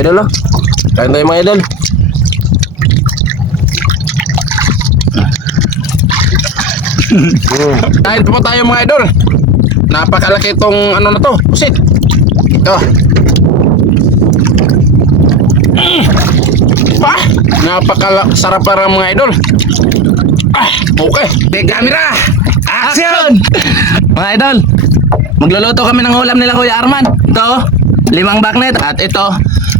idol oh. Kain tayo mga idol. Kain po tayo mga idol. Napakalaki itong ano na to, pusit. Ito. Napakasarap para mga idol. Okay. Take camera. Action! Mga idol, magluluto kami ng ulam nila Kuya Arman. Ito, 5 baknet. At ito,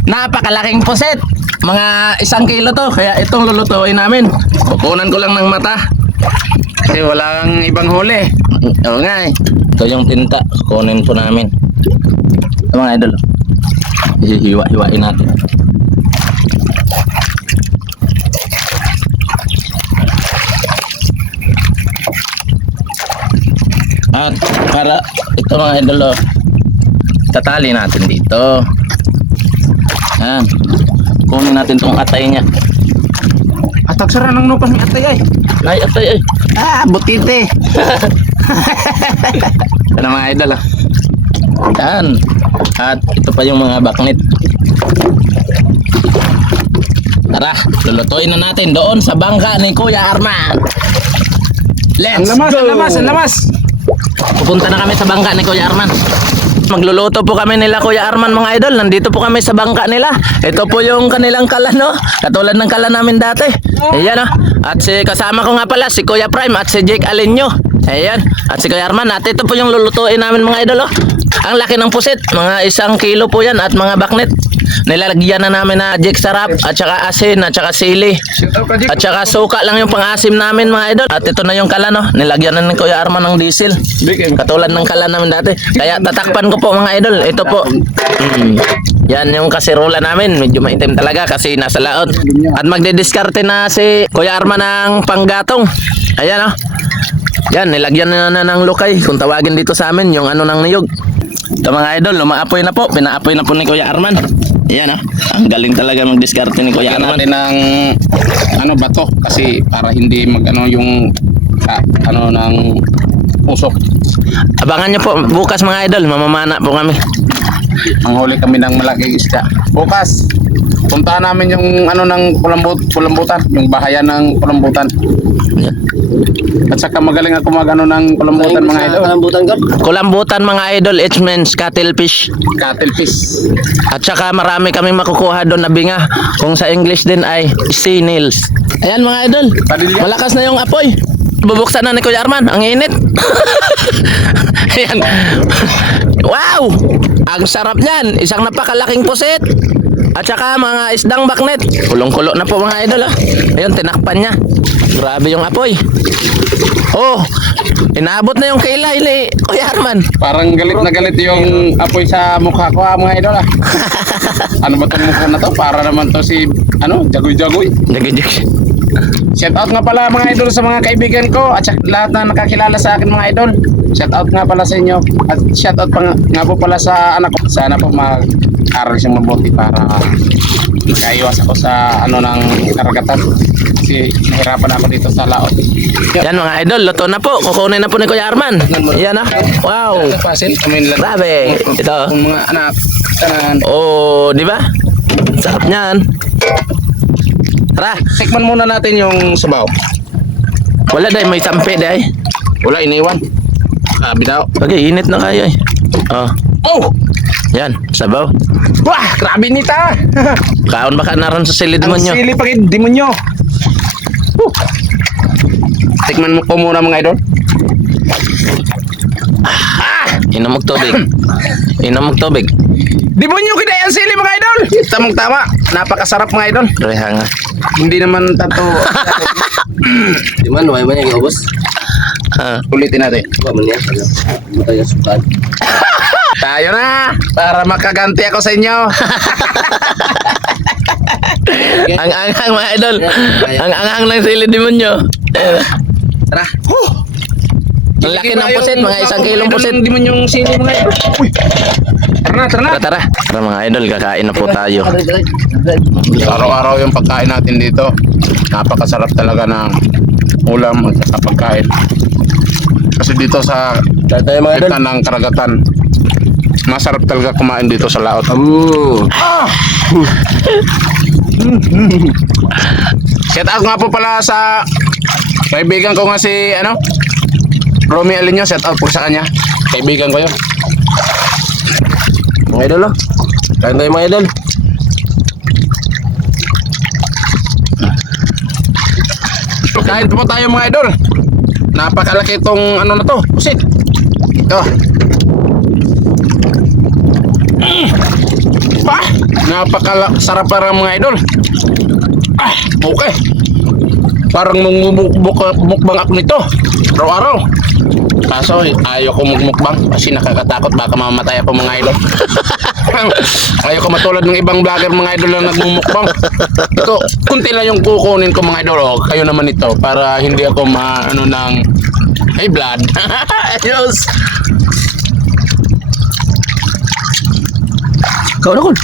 napakalaking puset. Mga 1 kilo to. Kaya itong lulutuin namin. Kukunan ko lang ng mata. Kasi walang ibang huli. Oo nga eh. Ito yung tinta. Kukunin po namin. Ito mga idol. Hiwa-hiwain natin. At para ito mga idol, tatali natin dito. Yan. Kunin natin tong atay niya. Atag sara ng nupas ni atay ay. Ay atay ay. Butite. Ano mga idol Yan. At ito pa yung mga baknit. Tara, lulutuin na natin doon sa bangka ni Kuya Arman. Let's go! Ang lamas! Pupunta na kami sa bangka ni Kuya Arman. Magluluto po kami nila Kuya Arman mga idol. Nandito po kami sa bangka nila. Ito po yung kanilang kalan no. Katulad ng kalan namin dati. Ayan At si kasama ko nga pala si Kuya Prime at si Jake Alinyo. Ayan. At si Kuya Arman. At ito po yung lulutuin namin mga idol Ang laki ng pusit. Mga 1 kilo po yan at mga baknet. Nilalagyan na namin na Jake sarap at saka asin at saka sili. At saka suka lang yung pang-asim namin mga idol. At ito na yung kalan Nilagyan na ni Kuya Arman ng diesel. Katulad ng kalan namin dati. Kaya tatakpan ko po mga idol. Ito po. Yan yung kasirola namin. Medyo maitim talaga kasi nasa laot. At magdidiskarte na si Kuya Arman ng panggatong. Ayan Yan, nilagyan na ng lukay. Kung tawagin dito sa amin, yung ano ng niyog. Ito mga idol, lumaapoy na po. Pinaapoy na po ni Kuya Arman. Ayan Ang galing talaga magdiskarte ni Kuya Arman. Ng bato kasi para hindi yung ng usok. Abangan nyo po bukas mga idol, mamamana po kami. Manghuli kami ng malaking isda. Bukas, puntahan namin yung ng kulambutan, yung bahayan ng kulambutan. Yeah. At saka magaling ako ng kulambutan mga idol. Kulambutan mga idol, it means cuttlefish. Cuttlefish. At saka marami kaming makukuha doon na binga. Kung sa English din ay snails. Ayan mga idol, malakas na yung apoy. Bubuksan na ni Kuya Arman, ang init. Ayan. Wow! Ang sarap niyan, isang napakalaking pusit. At saka mga isdang baknet. Kulong-kulo na po mga idol Ayun, tinakpan niya. Grabe yung apoy. Inabot na yung kailay ni Kuya Arman. Parang galit na galit yung apoy sa mukha ko mga idol Ano ba itong mukha na to? Para naman to si Jagoy-Jagoy. Jagoy-Jagoy. Shout out nga pala mga idol sa mga kaibigan ko at lahat na nakakilala sa akin mga idol. Shout out nga pala sa inyo. At shout out nga po pala sa anak ko. Sana po mag-aral siyang mabuti para kaiwas ako sa ng karagatan. Kasi nahirapan ako dito sa laot. Yan mga idol, luto na po. Kukunin na po ni Kuya Arman. Yan Wow. Grabe. Ito. Mga anak. Di ba? Sarap niyan. Tara, tikman muna natin yung sabaw. Wala dahil may tampi dahil. Wala, iniwan. Bitaw. Okay, init na kayo Yan, sabaw. Wah, grabe nita. Kaon baka naroon sa silid mo nyo. Ang sili pagid, demonyo. Tikman mo ko muna mga idol. Inom mong tubig. Inom mong tubig. Demonyo kita ang sili mga idol. Tamang-tama. Napakasarap mga idol. Reha nga. Hindi naman tanto. Di man, may man yung ubos. Ulitin natin. Tayo na. Para makaganti ako sa inyo. Ang anghang mga idol. Ang anghang ng sili demonyo. Tara. Ang laki ng pusit, mga 1 kilong pusit. Demonyong sili mga idol. Tara mga idol, kakain na po tayo. Araw-araw yung pagkain natin dito. Napakasarap talaga ng ulam at pagkain. Kasi dito sa gitna ng karagatan, Masarap talaga kumain dito sa laot. Shout out nga po pala sa kaibigan ko nga si Romy Alinyo. Shout out po sa kanya. Kaibigan ko yun. Mga idol, oh. Kain tayo mga idol. Kain po tayo mga idol. Napakalaki itong na to. Pusit. Ito. Napakasarap para mga idol. Okay. Parang mukbang ako nito. Araw-araw. Kaso ayaw ko magmukbang kasi nakakatakot, baka mamatay ako mga idol. Ayaw ko matulad ng ibang vlogger mga idol na nagmumukbang. Ito, kunti lang yung kukunin ko mga idol. Oh, kayo naman ito para hindi ako ng high blood. Ayos. Kau na, Kun.